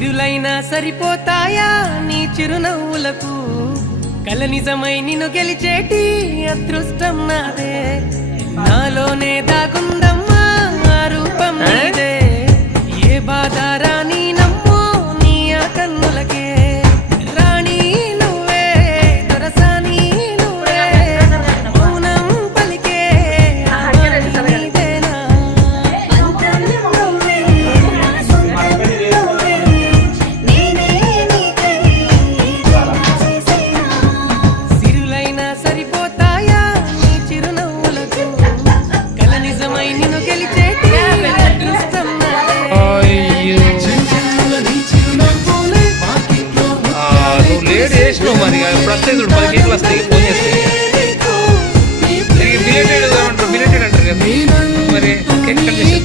సిరులైనా సరిపోతాయా నీ చిరునవ్వులకు, కల నిజమై నిన్ను గెలిచేటి అదృష్టం నాదే. నాలోనే దాగుందమ్మా ఆ రూపం నీదే, ఏ బాధ రాని నమ్మో నీ ఆ కన్నులకే. రాణి నువ్వే దొరసాని నువ్వే, మౌనం పలికే నీదేనా. సిరులైనా సరిపోతాయా నీ చిరునవ్వులకు, కల నిజమై నిన్ను గెలిచేటి అదృష్టం నాదే. నువ్వు లేట్ చేసినావు మరి, ఇప్పుడు వస్తాయి చూడు 10 కేకులు వస్తాయి ఫోన్ చేస్తే. బిలేటెడ్ అంటారు, బిలేటెడ్ అంటారు కదా మరి, కేక్ కట్ చేసి